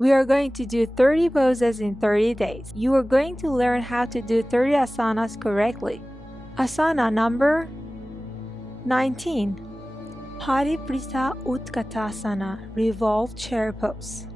We are going to do 30 poses in 30 days. You are going to learn how to do 30 asanas correctly. Asana number 19. Parivrtta Utkatasana, Revolved Chair Pose.